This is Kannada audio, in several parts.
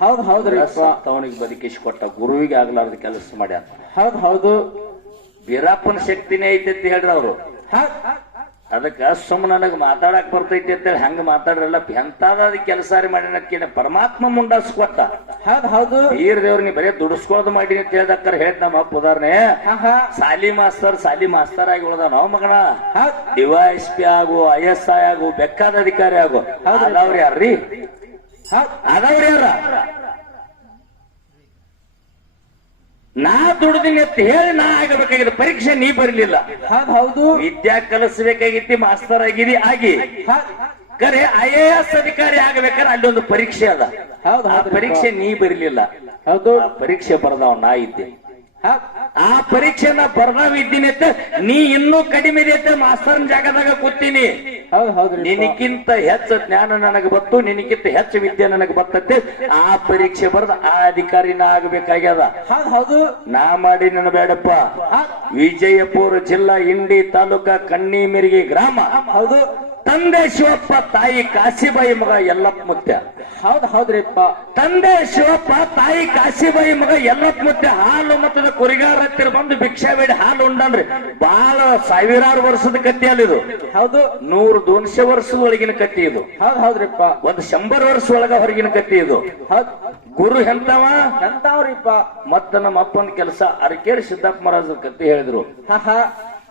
ಹೌದ್ ಹೌದ್ರಿ ಅವನಿಗೆ ಬದುಕಿಸಿ ಕೊಟ್ಟ ಗುರುವಿಗೆ ಆಗ್ಲಾರ್ದ ಕೆಲಸ ಮಾಡ್ಯಾರ. ಹೌದ್ ಹೌದು ಬೀರಪ್ಪನ ಶಕ್ತಿನೇ ಐತಿ ಹೇಳ್ರಿ ಅವ್ರು. ಅದಕ್ಕ ಸುಮ್ಮ ನನಗ್ ಮಾತಾಡಕ್ ಬರ್ತೈತಿ ಅಂತೇಳಿ ಹಂಗ ಮಾತಾಡ್ರಲ್ಲ, ಎಂತಾದ ಕೆಲಸ ಮಾಡಿನಕ್ಕೇನ ಪರಮಾತ್ಮ ಮುಂಡಾಸ್ ಕೊಟ್ಟ. ಹೌದ್ ಹೌದು ಬೀರ್ ದೇವ್ರ ನೀ ಬರೀ ದುಡಿಸ್ಕೋದ್ ಮಾಡಿ ಅಂತ ಹೇಳ್ದಕ್ಕರ ಹೇಳ್ದ ನಮ್ಮ ಅಪ್ಪ ಉದಾಹರಣೆ. ಸಾಲಿ ಮಾಸ್ತರ್ ಆಗಿ ಉಳ್ದ ನಾವ್ ಮಗನ DYSP ಆಗು ISI ಆಗು ಬೇಕಾದ ಅಧಿಕಾರಿ ಆಗು ಅದವ್ರ ಯಾರ್ರಿ ಅದವ್ರ ಯಾರ ನಾ ದುಡ್ದಿನಿ ಅಂತ ಹೇಳಿ ನಾ ಆಗಬೇಕಾಗಿದ್ದ ಪರೀಕ್ಷೆ ನೀ ಬರಲಿಲ್ಲ. ಹೌದು ವಿದ್ಯಾ ಕಲಿಸಬೇಕಾಗಿತ್ತಿ ಮಾಸ್ತರ್ ಆಗಿದಿ ಆಗಿ ಕರೆ IAS ಅಧಿಕಾರಿ ಆಗಬೇಕಾದ್ರೆ ಅಲ್ಲಿ ಒಂದು ಪರೀಕ್ಷೆ ಅದ. ಆ ಪರೀಕ್ಷೆ ನೀ ಬರಲಿಲ್ಲ. ಹೌದು ಪರೀಕ್ಷೆ ಬರದವ್ ನಾ ಇದ್ದೆ. ಆ ಪರೀಕ್ಷೆನ ಬರ್ದಾವ್ ಇದ್ದೀನಿ ಅಂತ ನೀ ಇನ್ನೂ ಕಡಿಮೆ ಇದೆ ಮಾಸ್ತರ್ನ ಜಾಗದಾಗ ಕೂತೀನಿ. ನಿನಕ್ಕಿಂತ ಹೆಚ್ಚು ಜ್ಞಾನ ನನಗೆ ಬತ್ತು, ನಿನಕ್ಕಿಂತ ಹೆಚ್ಚು ವಿದ್ಯೆ ನನಗೆ ಬರ್ತತೆ. ಆ ಪರೀಕ್ಷೆ ಬರೆದ ಆ ಅಧಿಕಾರಿನ ಆಗಬೇಕಾಗ್ಯದ. ಹೌದು ನಾ ಮಾಡಿ ನನ್ನ ಬೇಡಪ್ಪ. ವಿಜಯಪುರ ಜಿಲ್ಲಾ ಇಂಡಿ ತಾಲೂಕ ಕಣ್ಣಿಮಿರ್ಗಿ ಗ್ರಾಮ. ಹೌದು ತಂದೆ ಶಿವಪ್ಪ, ತಾಯಿ ಕಾಶಿಬಾಯಿ, ಮಗ ಯಲ್ಲಪ್ಪ ಮುತ್ಯ. ಹೌದ್ರಿಪ್ಪ. ತಂದೆ ಶಿವಪ್ಪ, ತಾಯಿ ಕಾಶಿಬಾಯಿ, ಮಗ ಯಲ್ಲಪ್ಪ ಮುತ್ಯ ಹಾಲು ಮತ್ತದ ಕುರಿಗಾರ ಹತ್ತಿರ ಬಂದು ಭಿಕ್ಷಾ ಬೇಡಿ ಹಾಲು ಉಂಡನ್ರಿ. ಬಹಳ ಸಾವಿರಾರು ವರ್ಷದ ಕತ್ತಿ ಅಲ್ಲಿದು. ಹೌದು 100-200 ವರ್ಷದ ಒಳಗಿನ ಕತ್ತಿ ಇದು. ಹೌದ್ರಿಪ್ಪ. ಒಂದು 100 ವರ್ಷ ಒಳಗ ಹೊರಗಿನ ಕತ್ತಿ ಇದು. ಗುರು ಎಂತವ್ರಿಪ್ಪ. ಮತ್ತ ನಮ್ಮ ಅಪ್ಪನ ಕೆಲಸ ಅರಕೇರಿ ಸಿದ್ದಪ್ಪ ಮಹಾರಾಜರ ಕತ್ತಿ ಹೇಳಿದ್ರು.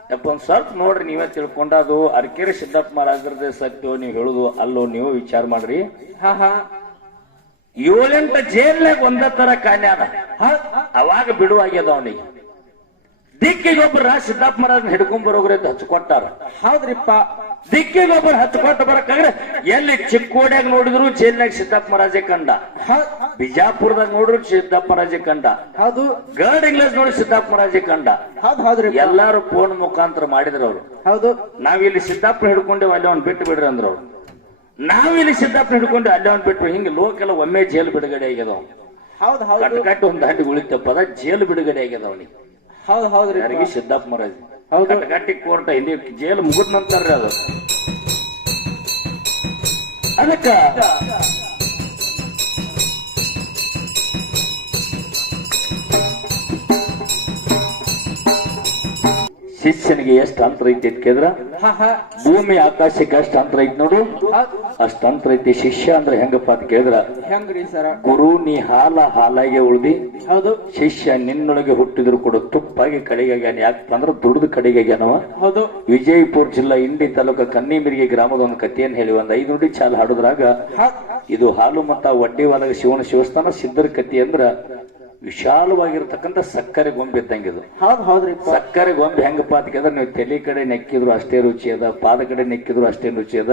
ಯಪ್ಪ ಒಂದ್ ಸ್ವಲ್ಪ ನೋಡ್ರಿ, ನೀವೇ ತಿಳ್ಕೊಂಡ ಅದು ಅರಕೇರಿ ಸಿದ್ದಪ್ಪ ಮಹಾರಾಜರದೇ ಸತ್ಯೋ ನೀವು ಹೇಳುದು ಅಲ್ಲೋ ನೀವು ವಿಚಾರ ಮಾಡ್ರಿ. 7-8 ಜೈಲ್ನಾಗ ಒಂದ ತರ ಕಾನ್ಯ ಅದ. ಅವಾಗ ಬಿಡುವಾಗ್ಯದ ಅವನಿಗೆ. ದಿಕ್ಕಿಗೊಬ್ಬರ ಸಿದ್ದಪ್ಪ ಮಹಾರಾಜನ ಹಿಡ್ಕೊಂಡ್ ಬರೋಗ್ರೆ ಹಚ್ಕೊಟ್ಟಾರ. ಹೌದ್ರಿಪ್ಪ. ದಿಕ್ಕಿಗೊಬ್ಬರು ಹಚ್ಕೊಟ್ಟು ಬರಕಾಗ್ರೆ ಎಲ್ಲಿ ಚಿಕ್ಕೋಡ್ಯಾಗ ನೋಡಿದ್ರು ಜೈಲ್ನಾಗ ಸಿದ್ದಪ್ಪ ಮಹಾರಾಜೆ ಕಂಡ, ಬಿಜಾಪುರದಾಗ ನೋಡ್ರು ಸಿದ್ದಪ್ಪ ಮಹಾರಾಜೆ ಕಂಡ, ಹೌದು ಗರ್ಡ್ ಇಂಗ್ಲೇಜ್ ನೋಡಿ ಸಿದ್ದಪ್ಪ ಮಹಾರಾಜೆ ಕಂಡ. ಹೌದ್ರಿ ಎಲ್ಲಾರು ಫೋನ್ ಮುಖಾಂತರ ಮಾಡಿದ್ರು ಅವ್ರು. ಹೌದು ನಾವಿಲ್ಲಿ ಸಿದ್ದಪ್ಪ ಹಿಡ್ಕೊಂಡೇವ್ ಅಲ್ಲಿ ಅವ್ನ್ ಬಿಟ್ಟು ಬಿಡ್ರಿ ಅಂದ್ರ ಅವ್ರು. ನಾವಿಲ್ಲಿ ಸಿದ್ದಪ್ಪ ಹಿಡ್ಕೊಂಡು ಅಲ್ಲಿ ಅವ್ನ್ ಬಿಟ್ರು. ಹಿಂಗ ಲೋಕೆಲ್ಲ ಒಮ್ಮೆ ಜೈಲು ಬಿಡುಗಡೆ ಆಗ್ಯದ. ಹೌದು ಕಟ್ಟು ಒಂದ್ ದಾಟಿ ಉಳಿತಪ್ಪದ ಜೈಲು ಬಿಡುಗಡೆ ಆಗ್ಯದ ಅವನಿಗೆ. ಹೌದ್ರಿ ಯಾರಿಗೆ ಸಿದ್ದಪ್ಪ ಮಹಾರಾಜ್ ಕಟ್ಟಿ ಕೋರ್ಟ ಹಿಂದಿ ಜೈಲು ಮುಗಿದ ನಂತರ ಅದು. ಅದಕ್ಕ ಶಿಷ್ಯನಿಗೆ ಎಷ್ಟು ಅಂತರ ಐತಿ ಅಂತ ಕೇಳಿದ್ರ ಭೂಮಿ ಆಕಾಶಕ್ಕೆ ಅಷ್ಟು ಅಂತರ ಐತಿ ನೋಡು, ಅಷ್ಟು ಅಂತರ ಐತಿ. ಶಿಷ್ಯ ಅಂದ್ರೆ ಹೆಂಗಪ್ಪ ಅಂತ ಕೇಳಿದ್ರ ಹೆಂಗ್ರಿ ಸರ? ಗುರು ನೀ ಹಾಲಾಗೆ ಉಳ್ದಿ. ಹೌದು ಶಿಷ್ಯ ನಿನ್ನೊಳಗೆ ಹುಟ್ಟಿದ್ರು ಕೂಡ ತುಪ್ಪಾಗಿ ಕಡೆಗಾಗ್ಯಾನ. ಯಾಕಪ್ಪ ಅಂದ್ರೆ ದುಡ್ದು ಕಡೆಗಾಗ್ಯಾನವ. ಹೌದು ವಿಜಯಪುರ ಜಿಲ್ಲಾ ಇಂಡಿ ತಾಲೂಕ ಕನ್ನಿಮಿರಿಗೆ ಗ್ರಾಮದ ಒಂದು ಕಥೆಯನ್ನು ಹೇಳಿ ಒಂದ್ 5 ನುಡಿ ಚಾಲ್ ಹಾಡುದ್ರಾಗ ಇದು ಹಾಲು ಮತ್ತ ವಡ್ಡಿ ಒಳಗ ಶಿವನ ಶಿವಸ್ಥಾನ ಸಿದ್ಧರ ಕಥೆ ಅಂದ್ರ ವಿಶಾಲವಾಗಿರ್ತಕ್ಕಂಥ ಸಕ್ಕರೆ ಗೊಂಬೆ ಇದ್ದಂಗಿದು. ಹೌದ್ರಿ. ಸಕ್ಕರೆ ಗೊಂಬೆ ಹೆಂಗಪ್ಪ ಅಂತ ಕೇಳಿದ್ರೆ ನೀವು ತಲೆ ಕಡೆ ನೆಕ್ಕಿದ್ರು ಅಷ್ಟೇ ರುಚಿ ಅದ, ಪಾದ ಕಡೆ ನೆಕ್ಕಿದ್ರು ಅಷ್ಟೇ ರುಚಿ ಅದ.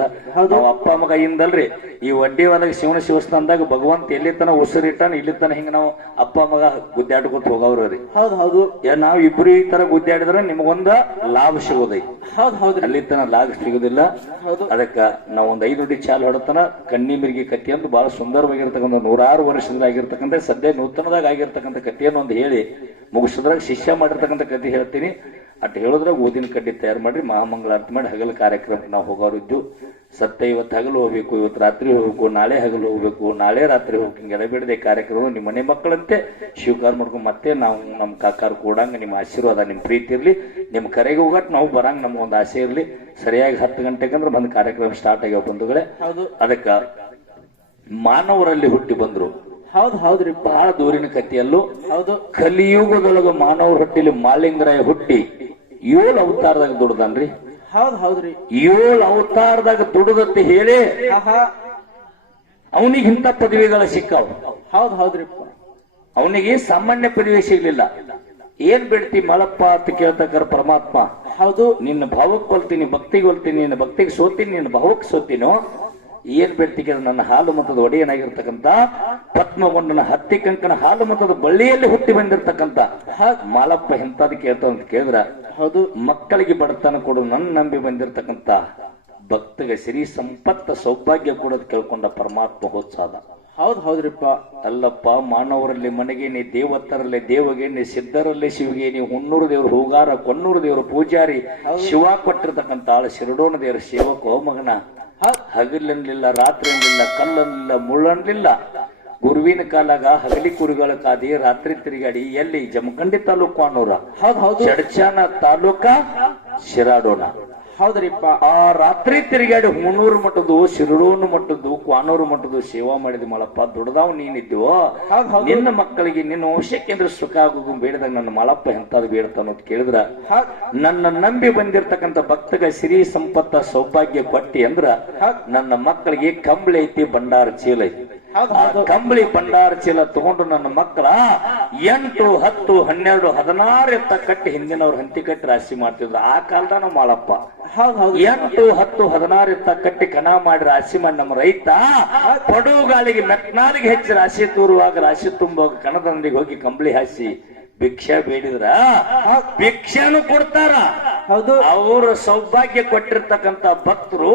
ನಾವು ಅಪ್ಪ ಮಗ ಇಂದಲ್ರಿ ಈ ವಡ್ಡಿ ಒಳಗೆ ಶಿವನ ಶಿವಸ್ಥಾನದಾಗ ಭಗವಂತ ಎಲ್ಲಿ ತನ ಉಸಿರಿಟ್ಟಾನ ಇಲ್ಲಿ ತನ ಹಿಂಗ ನಾವು ಅಪ್ಪ ಮಗ ಗುದ್ದಾಡ್ಕೊತ ಹೋಗವ್ರಿ. ಹೌದು ನಾವ್ ಇಬ್ರು ಈ ತರ ಗುದ್ದಾಡಿದ್ರೆ ನಿಮಗೊಂದ ಲಾಭ ಸಿಗೋದೈತಿ. ಅಲ್ಲಿ ತನ ಲಾಭ ಸಿಗುದಿಲ್ಲ. ಅದಕ್ಕ ನಾವ್ ಒಂದ್ 5 ನುಡಿ ಚಾಲ್ ಹೊಡತನ ಕಣ್ಣಿಮಿರ್ಗಿ ಕತ್ತಿ ಅಂತ ಬಹಳ ಸುಂದರವಾಗಿರ್ತಕ್ಕಂಥ 100 ವರ್ಷದಾಗಿರ್ತಕ್ಕಂಥ ಸದ್ಯ ನೂತನದಾಗ ಆಗಿರ್ತಕ್ಕಂಥ ಕಥೆಯನ್ನು ಒಂದು ಹೇಳಿ ಮುಗಿಸಿದ್ರಾಗ ಶಿಷ್ಯ ಮಾಡಿರ್ತಕ್ಕಂಥ ಕಥೆ ಹೇಳ್ತೀನಿ. ಅಟ್ ಹೇಳಿದ್ರಾಗ ಊದಿನ ಕಡ್ಡಿ ತಯಾರು ಮಾಡ್ರಿ, ಮಹಾಮಂಗಳಾರತಿ ಮಾಡಿ ಹಗಲು ಕಾರ್ಯಕ್ರಮಕ್ಕೆ ನಾವು ಹೋಗೋರಿದ್ದು. ಸತ್ಯ ಇವತ್ತು ಹಗಲು ಹೋಗ್ಬೇಕು, ಇವತ್ತು ರಾತ್ರಿ ಹೋಗ್ಬೇಕು, ನಾಳೆ ಹಗಲು ಹೋಗ್ಬೇಕು, ನಾಳೆ ರಾತ್ರಿ ಹೋಗ್ಬೇಕು. ಎಡಬಿಡದೆ ಕಾರ್ಯಕ್ರಮ ನಿಮ್ಮ ಮನೆ ಮಕ್ಕಳಂತೆ ಸ್ವೀಕಾರ ಮಾಡ್ಕೊಂಡು ಮತ್ತೆ ನಾವು ನಮ್ಮ ಕಾಕಾರ ಕೂಡಂಗ ನಿಮ್ಮ ಆಶೀರ್ವಾದ ನಿಮ್ಮ ಪ್ರೀತಿ ಇರ್ಲಿ. ನಿಮ್ ಕರೆಗೆ ಹೋಗಟ್ ನಾವು ಬರಂಗ ನಮ್ಗೊಂದು ಆಸೆ ಇರ್ಲಿ. ಸರಿಯಾಗಿ 10 ಗಂಟೆಗೆ ಅಂದ್ರೆ ಬಂದ್ ಕಾರ್ಯಕ್ರಮ ಸ್ಟಾರ್ಟ್ ಆಗ್ಯಾವ ಬಂಧುಗಳೇ. ಅದಕ್ಕ ಮಾನವರಲ್ಲಿ ಹುಟ್ಟಿ ಬಂದ್ರು. ಹೌದ್ರಿ. ಬಹಳ ದೂರಿನ ಕಥೆಯಲ್ಲೂ ಹೌದು. ಕಲಿಯುಗದೊಳಗ ಮಾನವರ ಹೊಟ್ಟಿಲಿ ಮಾಲಿಂಗರಾಯ ಹುಟ್ಟಿ 7 ಅವತಾರದಾಗ ದುಡ್ದನ್ರಿ. ಹೌದ್ರಿ. 7 ಅವತಾರದಾಗ ದುಡ್ದತ್ತ ಹೇಳಿ ಅವನಿಗೆ ಇಂಥ ಪದವಿಗಳ ಸಿಕ್ಕಾವ. ಹೌದ್ರಿ. ಅವನಿಗೆ ಸಾಮಾನ್ಯ ಪದವಿ ಸಿಗ್ಲಿಲ್ಲ. ಏನ್ ಬಿಡ್ತಿ ಮಳಪ್ಪ ಅಂತ ಕೇಳ್ತಕ್ಕರ ಪರಮಾತ್ಮ. ಹೌದು. ನಿನ್ನ ಭಾವಕ್ಕೆ ಕೊಲ್ತೀನಿ, ಭಕ್ತಿಗೆ ಕೊಲ್ತೀನಿ, ನಿನ್ನ ಭಕ್ತಿಗೆ ಸೋತೀನಿ, ನಿನ್ನ ಭಾವಕ್ಕೆ ಸೋತೀನೋ. ಏನ್ ಬೇಡ್ತಿಗೆ ನನ್ನ ಹಾಲು ಮತದ ಒಡೆಯನಾಗಿರ್ತಕ್ಕಂಥ ಪದ್ಮಗೊಂಡನ ಹತ್ತಿ ಕಂಕಣ ಹಾಲು ಮತದ ಬಳ್ಳಿಯಲ್ಲಿ ಹುಟ್ಟಿ ಬಂದಿರ್ತಕ್ಕಂಥ ಮಾಲಪ್ಪ ಎಂತದ್ ಕೇಳ್ತಾವ ಅಂತ ಕೇಳಿದ್ರ ಹೌದು. ಮಕ್ಕಳಿಗೆ ಬಡತನ ಕೊಡು ನನ್ನ ನಂಬಿ ಬಂದಿರ್ತಕ್ಕಂಥ ಭಕ್ತಗೆ ಸಿರಿ ಸಂಪತ್ತ ಸೌಭಾಗ್ಯ ಕೊಡೋದು ಕೇಳ್ಕೊಂಡ ಪರಮಾತ್ಮ ಹೋತ್ಸಾದ. ಹೌದ್ರಿಪ್ಪ. ಅಲ್ಲಪ್ಪ ಮಾನವರಲ್ಲಿ ಮನೆಗೆ ನೀ ದೇವತರಲ್ಲಿ ದೇವಗೆ ನೀ ಸಿದ್ಧರಲ್ಲಿ ಶಿವಿಗೆ ನೀ ಹುಣ್ಣೂರು ದೇವ್ರು ಹೂಗಾರ, ಕೊನ್ನೂರು ದೇವ್ರು ಪೂಜಾರಿ, ಶಿವ ಕೊಟ್ಟಿರ್ತಕ್ಕಂಥ ಆಳ ಶಿರಡೋಣ ದೇವ್ರ ಸೇವಕೋ ಮಗನ. ಹಗಲನ್ಲಿಲ್ಲ, ರಾತ್ರಿ ಅನ್ಲಿಲ್ಲ, ಕಲ್ಲನ್ಲಿಲ್ಲ, ಮುಳ್ಳನ್ಲಿಲ್ಲ, ಗುರುವಿನ ಕಾಲಾಗ ಹಗಲಿ ಕುರಿಗಳ ಕಾದಿ ರಾತ್ರಿ ತಿರುಗಾಡಿ ಎಲ್ಲಿ ಜಮಖಂಡಿ ತಾಲೂಕು ಅನ್ನೋರ ಹೌದು ಚಡ್ಚಾನ ತಾಲೂಕ ಶಿರಾಡೋಣ ಹೌದ್ರಿಪ್ಪ. ಆ ರಾತ್ರಿ ತಿರುಗಾಡಿ ಹುಣೂರು ಮಠದ್ದು ಶಿರಡೋನು ಮಠದ್ದು ಕ್ವಾನೂರು ಮಠದ್ದು ಸೇವಾ ಮಾಡಿದ ಮಳಪ್ಪ ದೊಡ್ಡದಾವ್ ನೀನಿದ್ವು ನಿನ್ನ ಮಕ್ಕಳಿಗೆ ನಿನ್ನ ವಂಶಕ್ಕೆಂದ್ರೆ ಸುಖ ಆಗೋದು ಬೇಡದಾಗ ನನ್ನ ಮಳಪ್ಪ ಎಂತಾದ್ರು ಬೇಡ್ತಾನ ಅಂತ ಕೇಳಿದ್ರ ನನ್ನ ನಂಬಿ ಬಂದಿರ್ತಕ್ಕಂಥ ಭಕ್ತಗ ಸಿರಿ ಸಂಪತ್ತ ಸೌಭಾಗ್ಯ ಕೊಟ್ಟಿ ಅಂದ್ರ ನನ್ನ ಮಕ್ಕಳಿಗೆ ಕಂಬಳಿ ಐತಿ ಭಂಡಾರ ಚೀಲ ಐತಿ. ಕಂಬಳಿ ಭಂಡಾರ ಚೀಲ ತಗೊಂಡು ನನ್ನ ಮಕ್ಕಳ 8, 10, 12, 16 ಎತ್ತ ಕಟ್ಟಿ ಹಿಂದಿನವ್ರು ಹಂತಿ ಕಟ್ಟಿ ರಾಶಿ ಮಾಡ್ತಿದ್ರು. ಆ ಕಾಲದ ನಮ್ಮ ಮಾಳಪ್ಪ 8, 10, 16 ಎತ್ತ ಕಟ್ಟಿ ಕಣ ಮಾಡಿ ರಾಶಿ ಮಾಡಿ ನಮ್ಮ ರೈತ ಪಡುಗಾಳಿಗೆ ಮೆಟ್ನಾಲಿಗೆ ಹೆಚ್ಚಿ ರಾಶಿ ತೂರುವಾಗ ರಾಶಿ ತುಂಬುವಾಗ ಕಣದಂಡಿಗೆ ಹೋಗಿ ಕಂಬಳಿ ಹಾಸಿ ಭಿಕ್ಷಾ ಬೇಡಿದ್ರ ಭಿಕ್ಷಾನು ಕೊಡ್ತಾರ. ಹೌದು ಅವರು ಸೌಭಾಗ್ಯ ಕೊಟ್ಟಿರ್ತಕ್ಕಂತ ಭಕ್ತರು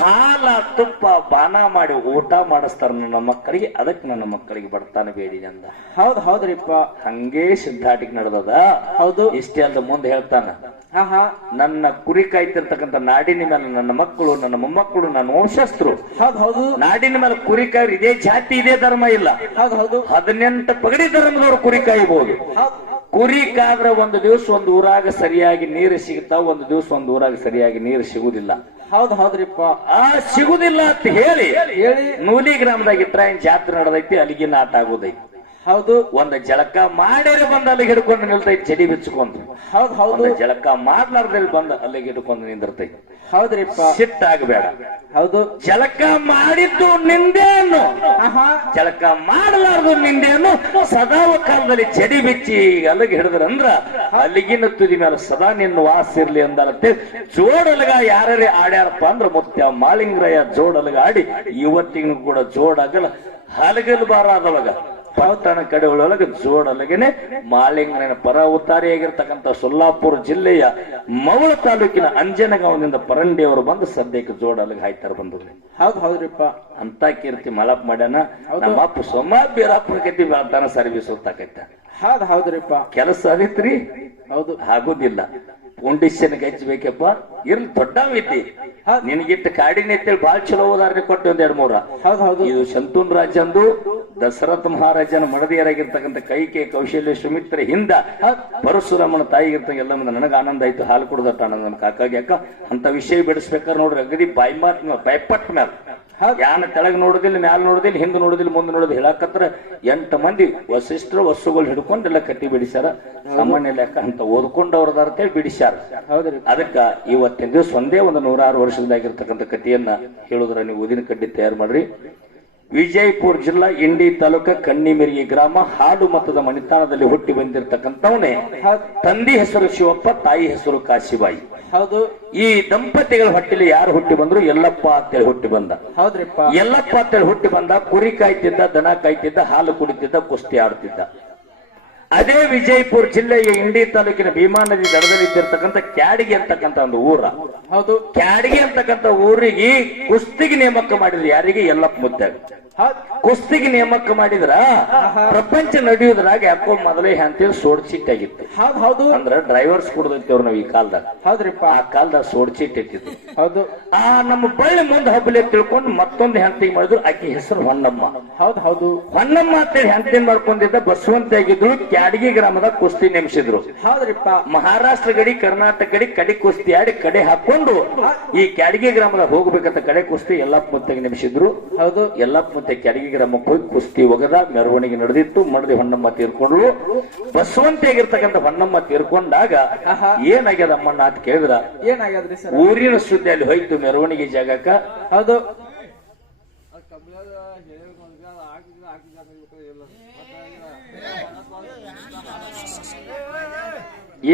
ಹಾಲ ತುಪ್ಪ ಬಾನ ಮಾಡಿ ಊಟ ಮಾಡಿಸ್ತಾರ ನನ್ನ ಮಕ್ಕಳಿಗೆ. ಅದಕ್ಕೆ ನನ್ನ ಮಕ್ಕಳಿಗೆ ಬಡತಾನ ಬೇಡಿ ಅಂದ. ಹೌದ್ರಿಪ್ಪ. ಹಂಗೇ ಸಿದ್ಧಾಟಿಗೆ ನಡೆದದ. ಹೌದು ಇಷ್ಟೇ ಅಲ್ದ ಮುಂದೆ ಹೇಳ್ತಾನ, ನನ್ನ ಕುರಿ ಕಾಯ್ತಿರ್ತಕ್ಕಂಥ ನಾಡಿನ ಮೇಲೆ ನನ್ನ ಮಕ್ಕಳು ನನ್ನ ಮೊಮ್ಮಕ್ಕಳು ನನ್ನ ವಂಶಸ್ಥರು. ಹೌದು ನಾಡಿನ ಮೇಲೆ ಕುರಿ ಕಾಯ್ರು ಇದೇ ಜಾತಿ ಇದೇ ಧರ್ಮ ಇಲ್ಲ. 18 ಪಗಡಿ ಧರ್ಮದವರು ಕುರಿ ಕಾಯಬಹುದು. ಕುರಿ ಕಾದ್ರ ಒಂದು ದಿವಸ ಒಂದು ಊರಾಗ ಸರಿಯಾಗಿ ನೀರು ಸಿಗುತ್ತಾವ, ಒಂದು ದಿವಸ ಒಂದು ಊರಾಗ ಸರಿಯಾಗಿ ನೀರು ಸಿಗುದಿಲ್ಲ. ಹೌದ್ರಿಪ್ಪ. ಆ ಸಿಗುದಿಲ್ಲ ಅಂತ ಹೇಳಿ ನೂಲಿ ಗ್ರಾಮದಾಗ ಇಟ್ರಾಯನ್ ಜಾತ್ರೆ ನಡೆದೈತಿ, ಅಲ್ಲಿಗೆ ನಾಟ ಆಗೋದೈತಿ. ಹೌದು ಒಂದ್ ಜಳಕ ಮಾಡೇರೆ ಬಂದ ಅಲ್ಲಿಗೆ ಹಿಡ್ಕೊಂಡು ನಿಲ್ತೈತಿ ಚಡಿ ಬಿಚ್ಕೊಂಡು. ಹೌದು ಜಳಕ ಮಾಡ್ಲಾರ್ದಲ್ಲಿ ಬಂದ ಅಲ್ಲಿಗೆ ಹಿಡ್ಕೊಂಡು ನಿಂದಿರ್ತೈತಿ. ಹೌದ್ರಿಪ್ಪ. ಸಿಟ್ಟಾಗಬೇಡ. ಹೌದು ಜಳಕ ಮಾಡಿದ್ದು ನಿಂದೇನು, ಜಳಕ ಮಾಡಲಾರ್ದು ನಿಂದೇನು. ಸದಾವ ಕಾಲದಲ್ಲಿ ಚಡಿ ಬಿಚ್ಚಿ ಅಲ್ಲಿಗೆ ಹಿಡಿದ್ರಂದ್ರ ಅಲ್ಲಿಗಿನ ತುದಿ ಮೇಲೆ ಸದಾ ನಿನ್ನ ವಾಸ ಇರ್ಲಿ ಅಂದಲತ್ತೆ. ಜೋಡಲ್ಗ ಯಾರೇ ಆಡ್ಯಾರಪ್ಪ ಅಂದ್ರ ಮುತ್ಯ ಮಾಳಿಂಗರಾಯ ಜೋಡಲ್ಗ ಆಡಿ ಇವತ್ತಿಗೂ ಕೂಡ ಜೋಡಾಗಲ್ಲ ಹಲಗಲ್ ಬಾರಾದೊಳಗ ಪಟ್ಟಣ ಕಡೆ ಒಳಗೆ ಜೋಡಲಗೆನೆ ಮಾಳಿಂಗನ ಪರ ಉತ್ತಾರಿಯಾಗಿರ್ತಕ್ಕಂಥ ಸೊಲ್ಲಾಪುರ ಜಿಲ್ಲೆಯ ಮವಳ ತಾಲೂಕಿನ ಅಂಜನಗಾಂವದಿಂದ ಪರಂಡಿಯವರು ಬಂದು ಸದ್ಯಕ್ಕೆ ಜೋಡಲಿಗೆ ಹಾಯ್ತಾರ ಬಂದ್ರು. ಹೌದ್ರಿಪ್ಪ. ಅಂತ ಕೀರ್ತಿ ಮಲಪ್ ಮಾಡ್ಯಾನ. ನಮ್ಮ ಅಪ್ಪ ಸೊಮ್ಮ ಬೇರಪ್ಪನ ಕತಿ ಬೆಳ್ತಾನ ಸರ್ವಿಸ್ ಹೊತ್ತಾಕೈತ. ಹೌದ್ರಿಪ್ಪ. ಕೆಲಸ ಆಗೈತ್ರಿ. ಹೌದು ಆಗುದಿಲ್ಲ. ಪೌಂಡೇಶನ್ ಹಚ್ಚಬೇಕಪ್ಪ ಇರ್ಲಿ ದೊಡ್ಡವೈತಿ. ನಿನಗಿಟ್ಟು ಕಾಡಿನ ಎತ್ತೇಳಿ ಬಾಳ್ ಚಲೋ ಉದಾಹರಣೆ ಕೊಟ್ಟು ಒಂದ್ 2-3. ಇದು ಶಂತೂನ್ ರಾಜಂದು ದಶರಥ ಮಹಾರಾಜನ ಮಡದಿಯರಾಗಿರ್ತಕ್ಕಂಥ ಕೈಕೆ ಕೌಶಲ್ಯ ಸುಮಿತ್ರ ಹಿಂದ ಪರಶುರಾಮನ ತಾಯಿಗಿರ್ತಕ್ಕ ಎಲ್ಲ ನನಗ ಆನಂದ ಆಯ್ತು. ಹಾಲು ಕುಡ್ದಟ್ಟ ನನ್ನ ಕಾಕಾಗಿ ಯಾಕ ಅಂತ ವಿಷಯ ಬಿಡಿಸ್ಬೇಕಾದ್ರೆ ನೋಡ್ರಿ ಅಗದಿ ಬಾಯ್ಪಟ್ ಮ್ಯಾಲ ಯಾನ ತೆಳಗ್ ನೋಡುದಿಲ್ಲ ಮ್ಯಾಲ ನೋಡುದಿಲ್ಲ ಹಿಂದ್ ನೋಡುದಿಲ್ಲ ಮುಂದೆ ನೋಡುದಿಲ್ಲ ಹೇಳಕತ್ರ 8 ಮಂದಿ ವಸಿಷ್ಠರು ವಸ್ತುಗಳು ಹಿಡ್ಕೊಂಡೆಲ್ಲ ಕಟ್ಟಿ ಬಿಡಿಸ್ಯಾರ. ಸಾಮಾನ್ಯ ಲೆಕ್ಕ ಅಂತ ಓದ್ಕೊಂಡವ್ರದಾರ ಅಂತೇಳಿ ಬಿಡಿಸ್ಯಾರ. ಅದಕ್ಕ ಇವತ್ತಿನ ದಿವಸ ಒಂದೇ ಒಂದು 106 ವರ್ಷದಾಗಿರ್ತಕ್ಕಂಥ ಕಥೆಯನ್ನ ಹೇಳುದ್ರ ನೀವು ಊದಿನ ಕಡ್ಡಿ ತಯಾರು ಮಾಡ್ರಿ. ವಿಜಯಪುರ ಜಿಲ್ಲಾ ಇಂಡಿ ತಾಲೂಕ ಕಣ್ಣಿಮಿರಿಗೆ ಗ್ರಾಮ ಹಾಲು ಮತದ ಮಣಿತಾಣದಲ್ಲಿ ಹುಟ್ಟಿ ಬಂದಿರತಕ್ಕಂಥವನೇ. ತಂದೆ ಹೆಸರು ಶಿವಪ್ಪ, ತಾಯಿ ಹೆಸರು ಕಾಶಿಬಾಯಿ. ಹೌದು. ಈ ದಂಪತಿಗಳ ಹೊಟ್ಟಿಲಿ ಯಾರು ಹುಟ್ಟಿ ಬಂದ್ರು ಯಲ್ಲಪ್ಪ ಅಂತೇಳಿ ಹುಟ್ಟಿ ಬಂದ. ಹೌದ್ರಿಪ್ಪ. ಯಲ್ಲಪ್ಪ ಅಂತೇಳಿ ಹುಟ್ಟಿ ಬಂದ. ಕುರಿ ಕಾಯ್ತಿದ್ದ, ದನ ಕಾಯ್ತಿದ್ದ, ಹಾಲು ಕುಡಿತಿದ್ದ, ಕುಸ್ತಿ ಆಡ್ತಿದ್ದ. ಅದೇ ವಿಜಯಪುರ ಜಿಲ್ಲೆಯ ಇಂಡಿ ತಾಲೂಕಿನ ಭೀಮಾ ನದಿ ದಡದಲ್ಲಿದ್ದಿರ್ತಕ್ಕಂಥ ಕ್ಯಾಡಿಗೆ ಅಂತಕ್ಕಂಥ ಒಂದು ಊರ. ಹೌದು. ಕ್ಯಾಡಿಗೆ ಅಂತಕ್ಕಂಥ ಊರಿಗೆ ಕುಸ್ತಿಗೆ ನೇಮಕ ಮಾಡಿದ್ರು. ಯಾರಿಗೆ? ಯಲ್ಲಪ್ಪ ಮುದ್ದೆ. ಕುಸ್ತಿಗೆ ನೇಮಕ ಮಾಡಿದ್ರ ಪ್ರಪಂಚ ನಡೆಯುವುದ್ರಾಗ ಯಾಕೋ ಮೊದಲೇ ಅಂತೇಳಿ ಸೋಡ್ ಚೀಟ್ ಆಗಿತ್ತು. ಹೌದು. ಅಂದ್ರ ಡ್ರೈವರ್ಸ್ ಕುಡ್ದೈತೇವ್ರ ನಾವ್ ಈ ಕಾಲದಾಗ. ಹೌದ್ರಿಪ್ಪ. ಆ ಕಾಲದಾಗ ಸೋಡ್ ಚೀಟ್ ಇಟ್ಟಿತ್ತು. ಹೌದು. ಆ ನಮ್ಮ ಬಳ್ಳಿ ಮುಂದೆ ಹಬ್ಬಲಿ ತಿಳ್ಕೊಂಡು ಮತ್ತೊಂದು ಹೆಂಡತಿಗೆ ಮಾಡಿದ್ರು. ಆಕೆ ಹೆಸರು ಹೊನ್ನಮ್ಮ. ಹೌದು. ಹೊನ್ನಮ್ಮ ಅಂತೇಳಿ ಹೆಂಡತಿನ ಮಾಡ್ಕೊಂಡಿದ್ದ ಬಸವಂತ ಆಗಿದ್ರು. ಕ್ಯಾಡಗಿ ಗ್ರಾಮದಾಗ ಕುಸ್ತಿ ನೇಮಿಸಿದ್ರು. ಹೌದ್ರಿಪ್ಪ. ಮಹಾರಾಷ್ಟ್ರ ಗಡಿ ಕರ್ನಾಟಕ ಗಡಿ ಕಡೆ ಕುಸ್ತಿ ಆಡಿ ಕಡೆ ಹಾಕೊಂಡು ಈ ಕ್ಯಾಡಗಿ ಗ್ರಾಮದಾಗ ಹೋಗ್ಬೇಕಂತ ಕಡೆ ಕುಸ್ತಿ ಯಲ್ಲಪ್ಪ ಮುತ್ತೆಗೆ ನೇಮಿಸಿದ್ರು. ಹೌದು. ಯಲ್ಲಪ್ಪ ಮುತ್ತೆ ಕ್ಯಾಡಗಿ ಗ್ರಾಮಕ್ಕೆ ಹೋಗಿ ಕುಸ್ತಿ ಒಗದ ಮೆರವಣಿಗೆ ನಡೆದಿತ್ತು. ಮಡದಿ ಹೊನ್ನಮ್ಮ ತೀರ್ಕೊಂಡ್ರು. ಬಸವಂತಿ ಆಗಿರ್ತಕ್ಕಂಥ ಹೊನ್ನಮ್ಮ ತೀರ್ಕೊಂಡಾಗ ಏನಾಗ್ಯದ ಅಮ್ಮಣ್ಣ ಅಂತ ಕೇಳಿದ್ರ, ಏನಾಗ್ಯದ್ರಿ ಸರ್? ಊರಿನ ಸುದ್ದಿ ಅಲ್ಲಿ ಹೋಯ್ತು ಮೆರವಣಿಗೆ ಜಾಗಕ್ಕ. ಹೌದು.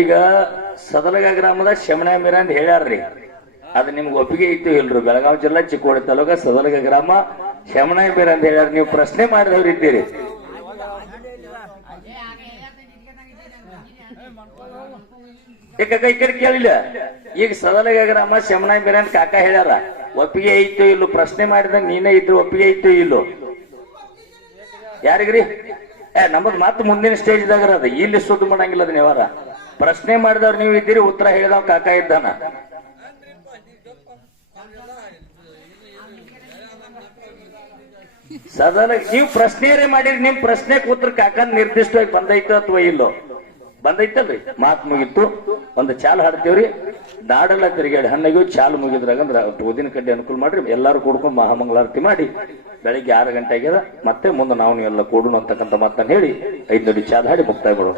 ಈಗ ಸದಲಗ ಗ್ರಾಮದ ಶಮನ ಮೀರ ಅಂತ ಹೇಳ್ಯಾರ್ರಿ. ಅದ್ ನಿಮ್ಗೆ ಒಪ್ಪಿಗೆ ಇತ್ತು ಇಲ್ರಿ? ಬೆಳಗಾವಿ ಜಿಲ್ಲಾ ಚಿಕ್ಕೋಡಿ ತಾಲೂಕ ಸದಲಗ ಗ್ರಾಮ ಶಮನ ಮೀರ ಅಂತ ಹೇಳ್ಯಾರ. ನೀವು ಪ್ರಶ್ನೆ ಮಾಡಿದವ್ರು ಇದ್ದೀರಿ. ಈ ಕಡೆ ಕೇಳಿಲ್ಲ. ಈಗ ಸದಲಗ ಗ್ರಾಮ ಶಮನ ಮೀರ ಅಂತ ಕಾಕ ಹೇಳ್ಯಾರ. ಒಪ್ಪಿಗೆ ಇತ್ತು ಇಲ್ಲೋ? ಪ್ರಶ್ನೆ ಮಾಡಿದಾಗ ನೀನೇ ಇದ್ರು ಒಪ್ಪಿಗೆ ಇತ್ತು ಇಲ್ಲೋ? ಯಾರಿಗ್ರಿ? ನಮ್ಮದ್ ಮಾತು ಮುಂದಿನ ಸ್ಟೇಜ್ದಾಗ ಅದ, ಇಲ್ಲಿ ಸುದ್ದಿ ಮಾಡಂಗಿಲ್ಲ. ಅದನ್ನ ಯಾವಾರ ಪ್ರಶ್ನೆ ಮಾಡಿದವ್ರು ನೀವು ಇದ್ದೀರಿ, ಉತ್ತರ ಹೇಳಿದವ್ ಕಾಕ ಇದ್ದಾನ. ಸದನ ನೀವು ಪ್ರಶ್ನೆಯರೇ ಮಾಡಿರಿ, ನಿಮ್ ಪ್ರಶ್ನೆಗೆ ಉತ್ತರ ಕಾಕಂದ್ ನಿರ್ದಿಷ್ಟವಾಗಿ ಬಂದೈತೋ ಅಥವಾ ಇಲ್ಲೋ? ಬಂದೈತಲ್ರಿ, ಮಾತ್ ಮುಗಿತ್ತು. ಒಂದು ಚಾಲ್ ಹಾಡ್ತೇವ್ರಿ, ನಾಡೆಲ್ಲ ತಿರುಗಾಡಿ ಹಣ್ಣಗಿಯೂ ಚಾಲು ಮುಗಿದ್ರಾಗಂದ್ರ ಊದಿನ ಕಡ್ಡಿ ಅನುಕೂಲ ಮಾಡ್ರಿ. ಎಲ್ಲಾರು ಕೂಡ್ಕೊಂಡು ಮಹಾಮಂಗಳಾರತಿ ಮಾಡಿ ಬೆಳಿಗ್ಗೆ 6 ಗಂಟೆ ಆಗ್ಯದ. ಮತ್ತೆ ಮುಂದೆ ನಾವು ಎಲ್ಲ ಕೂಡೋಣ ಅಂತಕ್ಕಂಥ ಮಾತನ್ನ ಹೇಳಿ 5 ನುಡಿ ಚಾಲ್ ಹಾಡಿ ಮುಕ್ತಾಯ ಮಾಡೋಣ.